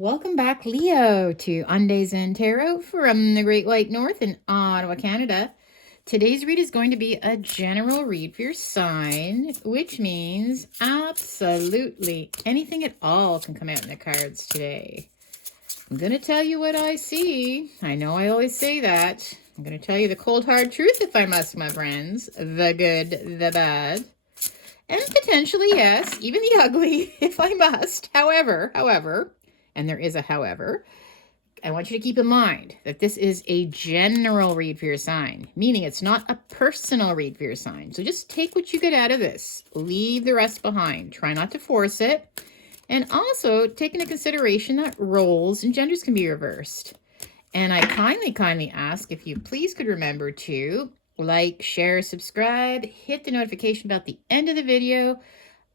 Welcome back, Leo, to Undays and Tarot from the Great White North in Ottawa, Canada. Today's read is going to be a general read for your sign, which means absolutely anything at all can come out in the cards today. I'm going to tell you what I see. I know I always say that. I'm going to tell you the cold, hard truth if I must, my friends. The good, the bad, and potentially, yes, even the ugly if I must. However, and there is a however, I want you to keep in mind that this is a general read for your sign, meaning it's not a personal read for your sign. So just take what you get out of this. Leave the rest behind. Try not to force it. And also take into consideration that roles and genders can be reversed. And I kindly ask if you please could remember to like, share, subscribe, hit the notification bell at the end of the video.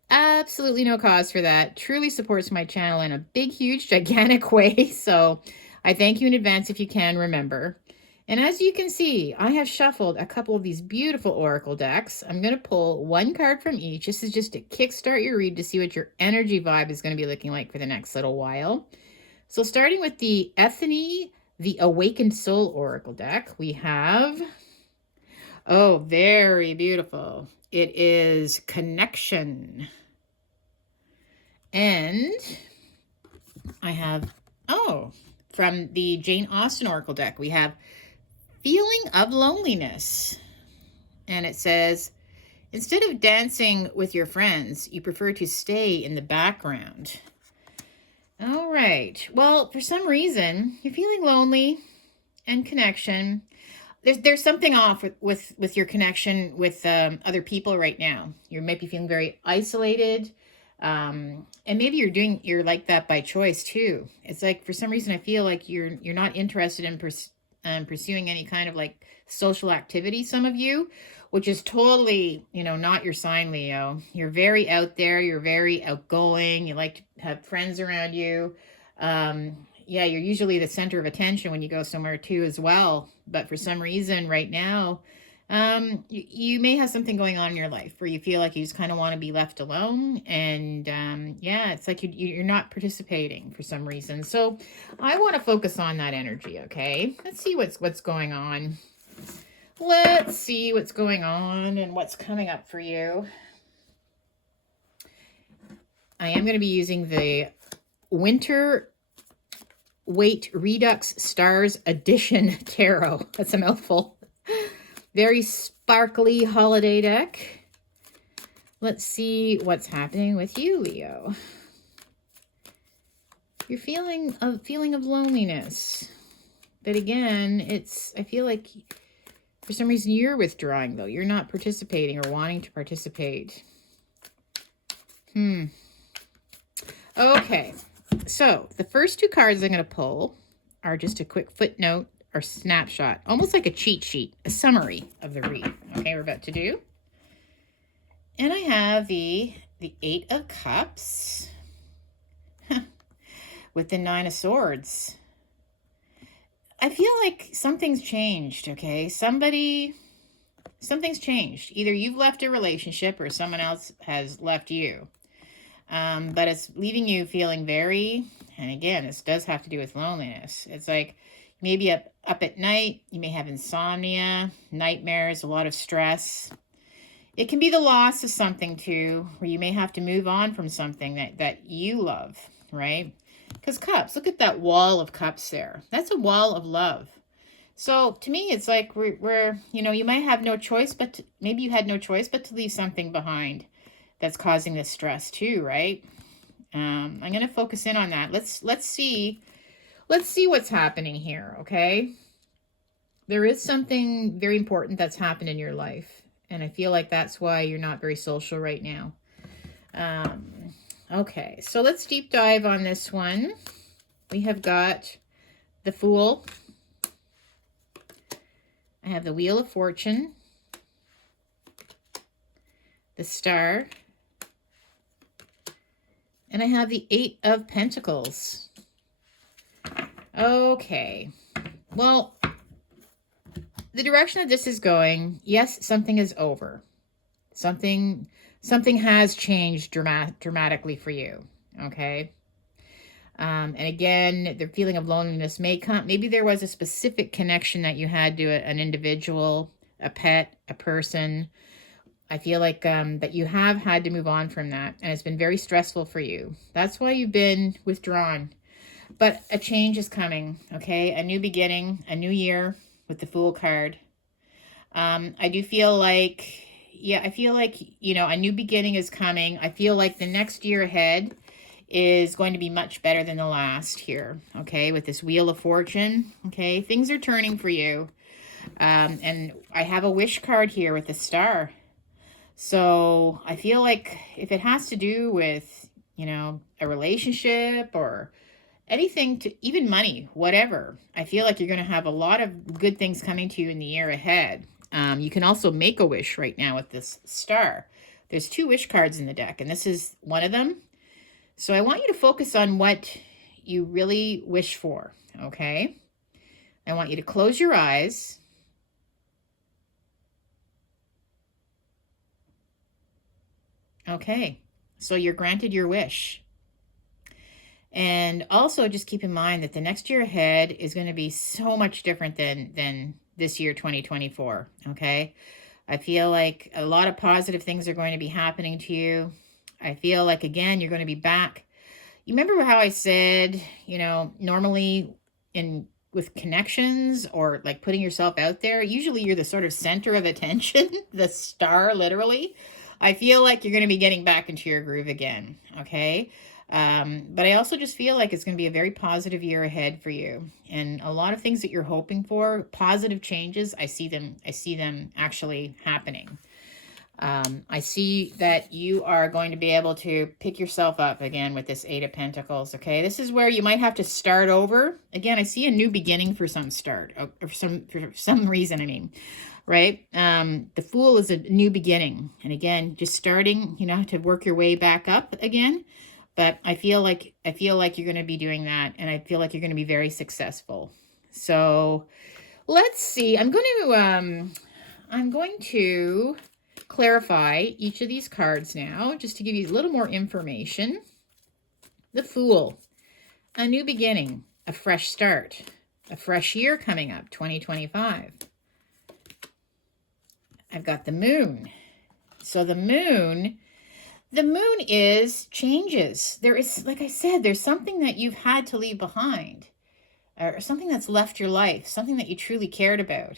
Absolutely no cause for that. Truly supports my channel in a big, huge, gigantic way. So I thank you in advance if you can remember. And as you can see, I have shuffled a couple of these beautiful oracle decks. I'm going to pull one card from each. This is just to kickstart your read to see what your energy vibe is going to be looking like for the next little while. So starting with the Ethne, the Awakened Soul Oracle deck, we have, oh, very beautiful. It is Connection. And I have, from the Jane Austen Oracle deck, we have Feeling of Loneliness. And it says, instead of dancing with your friends, you prefer to stay in the background. All right. Well, for some reason, you're feeling lonely and connection. There's something off with your connection with other people right now. You might be feeling very isolated, and maybe you're like that by choice too. It's like for some reason I feel like you're not interested in pursuing any kind of like social activity. Some of you, which is totally not your sign, Leo. You're very out there. You're very outgoing. You like to have friends around you. Yeah, you're usually the center of attention when you go somewhere too as well. But for some reason right now, you may have something going on in your life where you feel like you just kind of want to be left alone. And yeah, it's like you're not participating for some reason. So I want to focus on that energy, okay? Let's see what's going on. Let's see what's going on and what's coming up for you. I am going to be using the Winter Weight Redux Stars Edition Tarot. That's a mouthful. Very sparkly holiday deck. Let's see what's happening with you, Leo. You're feeling a feeling of loneliness. But again, I feel like for some reason you're withdrawing, though. You're not participating or wanting to participate. Okay. So the first two cards I'm going to pull are just a quick footnote or snapshot, almost like a cheat sheet, a summary of the read. Okay, we're about to do. And I have the Eight of Cups with the Nine of Swords. I feel like something's changed, okay? Something's changed. Either you've left a relationship or someone else has left you. But it's leaving you feeling very, and again, this does have to do with loneliness. It's like maybe up at night, you may have insomnia, nightmares, a lot of stress. It can be the loss of something too, where you may have to move on from something that you love, right? Because cups, look at that wall of cups there. That's a wall of love. So to me, it's like we're you might have no choice, but maybe you had no choice but to leave something behind that's causing this stress too, right? I'm going to focus in on that. Let's see what's happening here, okay? There is something very important that's happened in your life, and I feel like that's why you're not very social right now. Okay, so let's deep dive on this one. We have got the Fool. I have the Wheel of Fortune, the Star, and I have the Eight of Pentacles. Okay, well, the direction that this is going, yes, something is over. Something has changed dramatically for you, okay? And again, the feeling of loneliness may come. Maybe there was a specific connection that you had to an individual, a pet, a person. I feel like that you have had to move on from that, and it's been very stressful for you. That's why you've been withdrawn. But a change is coming, okay? A new beginning, a new year with the Fool card. I do feel like, yeah, I feel like, a new beginning is coming. I feel like the next year ahead is going to be much better than the last here, okay? With this Wheel of Fortune, okay? Things are turning for you. And I have a wish card here with a star. So I feel like if it has to do with, a relationship or anything, to even money, whatever, I feel like you're going to have a lot of good things coming to you in the year ahead. You can also make a wish right now with this star. There's 2 wish cards in the deck, and this is one of them. So I want you to focus on what you really wish for, okay? I want you to close your eyes. Okay, so you're granted your wish. And also just keep in mind that the next year ahead is going to be so much different than this year, 2024, okay? I feel like a lot of positive things are going to be happening to you. I feel like, again, you're going to be back. You remember how I said, normally with connections or like putting yourself out there, usually you're the sort of center of attention, the star, literally. I feel like you're going to be getting back into your groove again, okay? But I also just feel like it's going to be a very positive year ahead for you, and a lot of things that you're hoping for, positive changes. I see them actually happening. I see that you are going to be able to pick yourself up again with this 8 of Pentacles, okay? This is where you might have to start over. Again, I see a new beginning for some for some reason, right? The Fool is a new beginning. And again, just starting, to work your way back up again. But I feel like you're going to be doing that, and I feel like you're going to be very successful. So let's see. I'm going to clarify each of these cards now, just to give you a little more information. The Fool, a new beginning, a fresh start, a fresh year coming up, 2025. I've got the Moon. So the Moon is changes. There is, like I said, there's something that you've had to leave behind, or something that's left your life, something that you truly cared about.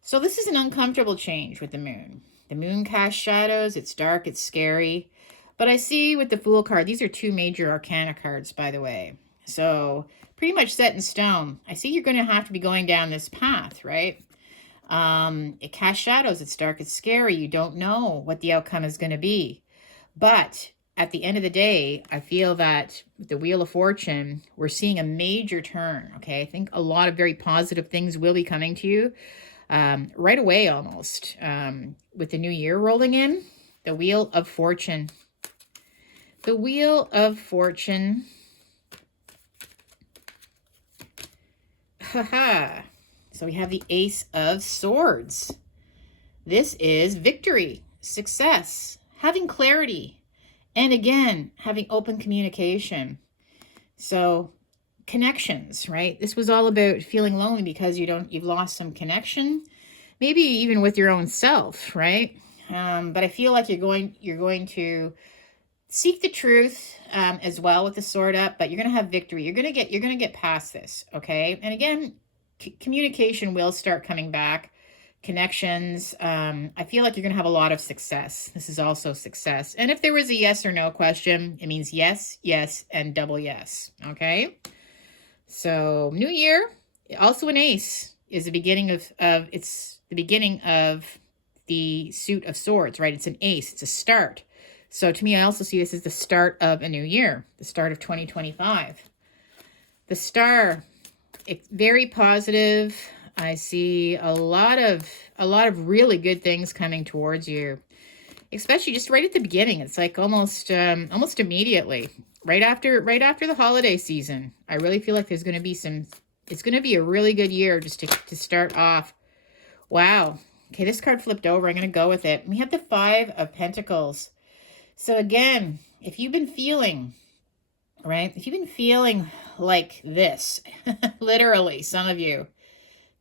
So this is an uncomfortable change with the Moon. The Moon casts shadows. It's dark. It's scary. But I see with the Fool card, these are 2 major arcana cards, by the way. So pretty much set in stone. I see you're going to have to be going down this path, right? It casts shadows. It's dark. It's scary. You don't know what the outcome is going to be. But at the end of the day, I feel that with the Wheel of Fortune, we're seeing a major turn, okay? I think a lot of very positive things will be coming to you right away almost. With the new year rolling in, the Wheel of Fortune. The Wheel of Fortune. Haha. So we have the Ace of Swords. This is victory, success, having clarity, and again, having open communication. So connections, right? This was all about feeling lonely because you've lost some connection, maybe even with your own self, right? But I feel like you're going to seek the truth as well with the Sword up, but you're going to have victory. You're going to get past this, okay? And again, communication will start coming back. Connections. I feel like you're going to have a lot of success. This is also success. And if there was a yes or no question, it means yes, yes, and double yes, okay? So new year, also an ace is the beginning it's the beginning of the suit of swords, right? It's an ace. It's a start. So to me, I also see this as the start of a new year, the start of 2025. The Star, it's very positive. I see a lot of really good things coming towards you, especially just right at the beginning. It's like almost immediately, right after the holiday season. I really feel like there's going to be it's going to be a really good year just to start off. Wow. Okay, this card flipped over. I'm going to go with it. We have the 5 of Pentacles. So again, if you've been feeling right? If you've been feeling like this, literally, some of you,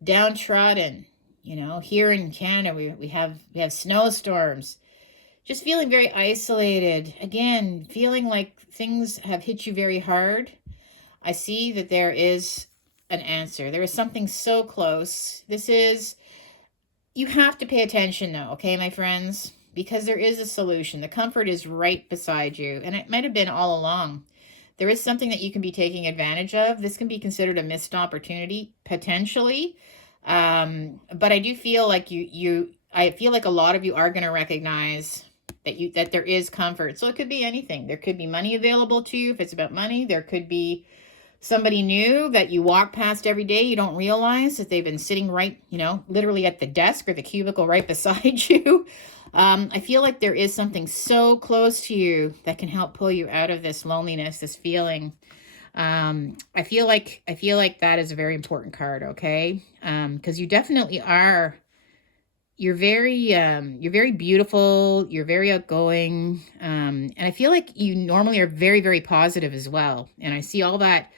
downtrodden, here in Canada, we have snowstorms, just feeling very isolated. Again, feeling like things have hit you very hard. I see that there is an answer. There is something so close. You have to pay attention though, okay, my friends? Because there is a solution. The comfort is right beside you, and it might have been all along. There is something that you can be taking advantage of. This can be considered a missed opportunity, potentially. But I do feel like I feel like a lot of you are going to recognize that there is comfort. So it could be anything. There could be money available to you if it's about money. There could be somebody new that you walk past every day. You don't realize that they've been sitting right, literally at the desk or the cubicle right beside you. I feel like there is something so close to you that can help pull you out of this loneliness, this feeling. I feel like that is a very important card, okay? Because you definitely are. You're very beautiful. You're very outgoing, and I feel like you normally are very, very positive as well. And I see all that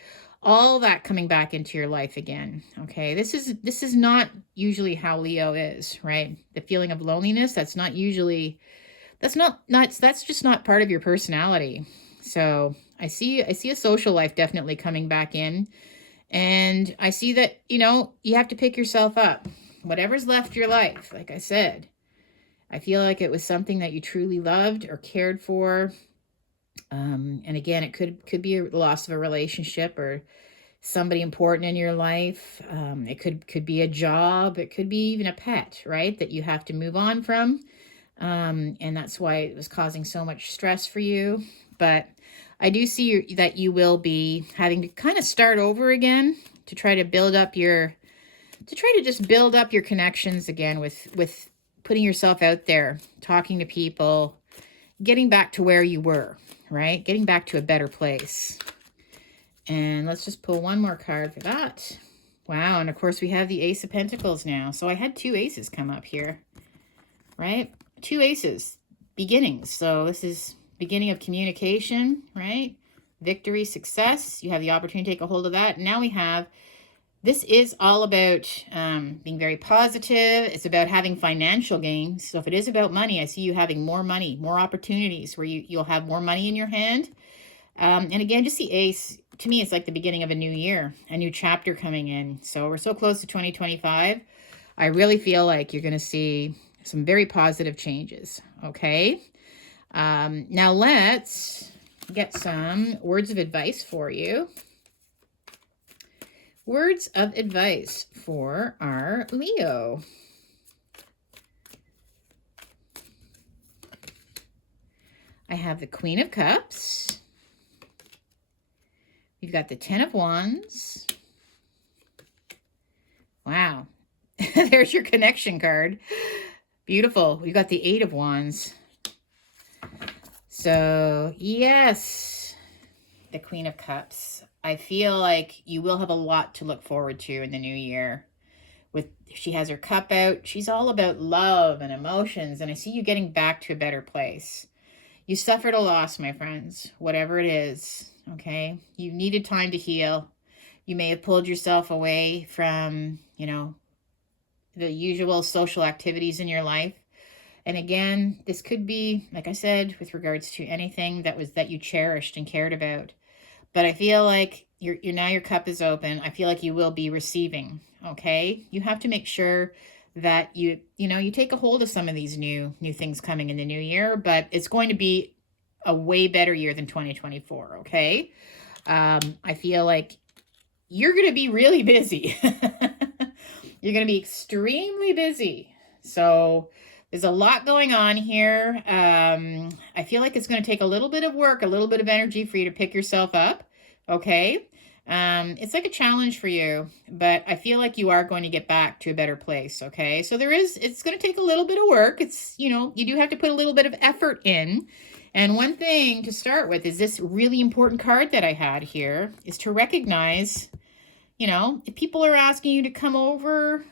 coming back into your life again. Okay, this is not usually how Leo is, right? The feeling of loneliness, that's just not part of your personality. So I see a social life definitely coming back in, and I see that you have to pick yourself up. Whatever's left your life, like I said, I feel like it was something that you truly loved or cared for. And again, it could be a loss of a relationship or somebody important in your life. It could be a job. It could be even a pet, right? That you have to move on from. And that's why it was causing so much stress for you. But I do see that you will be having to kind of start over again to try to just build up your connections again with putting yourself out there, talking to people, getting back to where you were, right? Getting back to a better place. And let's just pull one more card for that. Wow, and of course we have the Ace of Pentacles now. So I had 2 aces come up here, right? 2 aces, beginnings. So this is beginning of communication, right? Victory, success. You have the opportunity to take a hold of that. Now this is all about being very positive. It's about having financial gains. So if it is about money, I see you having more money, more opportunities where you'll have more money in your hand. And again, just the ace, to me, it's like the beginning of a new year, a new chapter coming in. So we're so close to 2025. I really feel like you're going to see some very positive changes, okay? Now let's get some words of advice for you. Words of advice for our Leo. I have the Queen of Cups. We've got the 10 of Wands. Wow. There's your connection card. Beautiful. We've got the 8 of Wands. So, yes, the Queen of Cups. I feel like you will have a lot to look forward to in the new year. She has her cup out. She's all about love and emotions, and I see you getting back to a better place. You suffered a loss, my friends, whatever it is, okay? You needed time to heal. You may have pulled yourself away from, the usual social activities in your life. And again, this could be, like I said, with regards to anything that you cherished and cared about. But I feel like now your cup is open. I feel like you will be receiving, okay? You have to make sure that you take a hold of some of these new things coming in the new year, but it's going to be a way better year than 2024, okay? I feel like you're going to be really busy. You're going to be extremely busy. So there's a lot going on here. I feel like it's going to take a little bit of work, a little bit of energy for you to pick yourself up, okay? It's like a challenge for you, but I feel like you are going to get back to a better place, okay? So it's going to take a little bit of work. You do have to put a little bit of effort in. And one thing to start with is this really important card that I had here is to recognize, if people are asking you to come over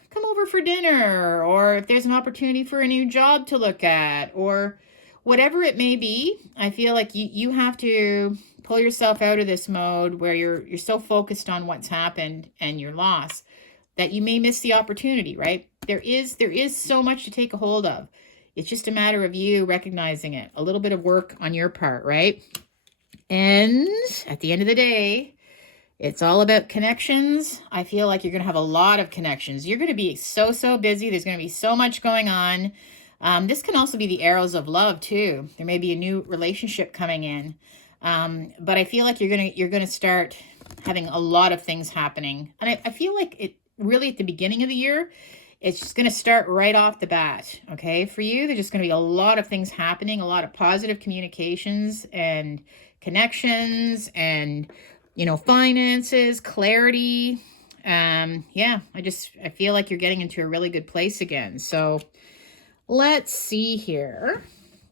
for dinner, or if there's an opportunity for a new job to look at, or whatever it may be, I feel like you have to pull yourself out of this mode where you're so focused on what's happened and your loss that you may miss the opportunity, right? There is so much to take a hold of. It's just a matter of you recognizing it, a little bit of work on your part, right? And at the end of the day, it's all about connections. I feel like you're going to have a lot of connections. You're going to be so busy. There's going to be so much going on. This can also be the arrows of love too. There may be a new relationship coming in. But I feel like you're gonna start having a lot of things happening. And I feel like it really at the beginning of the year, it's just gonna start right off the bat. Okay. For you, there's just gonna be a lot of things happening, a lot of positive communications and connections and, finances, clarity. Yeah, I feel like you're getting into a really good place again. So let's see here.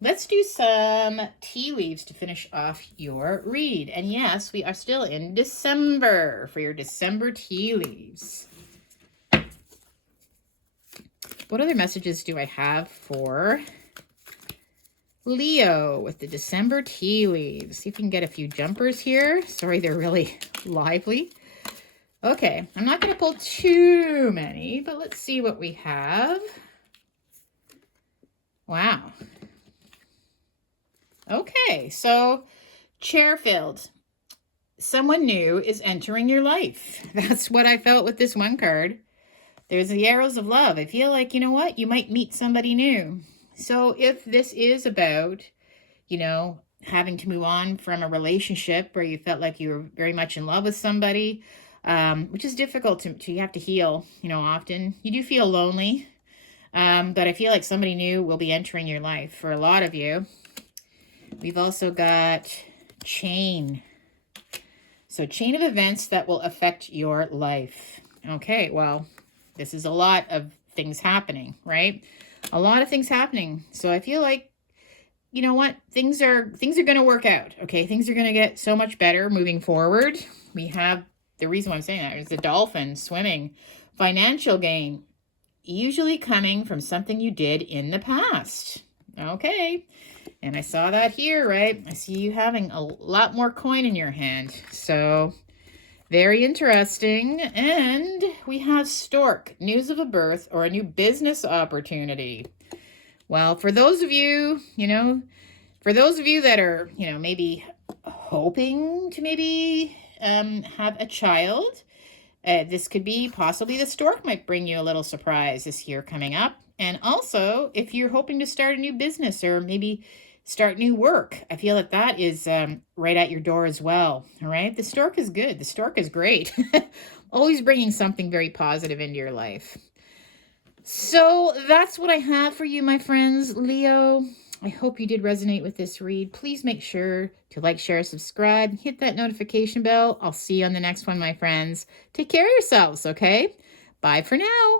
Let's do some tea leaves to finish off your read. And yes, we are still in December for your December tea leaves. What other messages do I have for Leo with the December tea leaves? See if we can get a few jumpers here. Sorry, they're really lively. Okay, I'm not going to pull too many, but let's see what we have. Wow. Okay, so Chairfield, someone new is entering your life. That's what I felt with this one card. There's the arrows of love. I feel like, you know what? You might meet somebody new. So if this is about, having to move on from a relationship where you felt like you were very much in love with somebody, which is difficult to you have to heal, often. You do feel lonely, but I feel like somebody new will be entering your life for a lot of you. We've also got chain. So chain of events that will affect your life. Okay, well, this is a lot of things happening, right? A lot of things happening. So I feel like, you know what? Things are going to work out, okay? Things are going to get so much better moving forward. We have, the reason why I'm saying that is the dolphin swimming. Financial gain, usually coming from something you did in the past. Okay. And I saw that here, right? I see you having a lot more coin in your hand. So very interesting. And we have stork, news of a birth or a new business opportunity. Well, for those of you, that are, maybe hoping to maybe have a child, this could be possibly the stork might bring you a little surprise this year coming up. And also, if you're hoping to start a new business or maybe start new work, I feel that that is right at your door as well. All right. The stork is good. The stork is great. Always bringing something very positive into your life. So that's what I have for you, my friends. Leo, I hope you did resonate with this read. Please make sure to like, share, subscribe, hit that notification bell. I'll see you on the next one, my friends. Take care of yourselves, okay? Bye for now.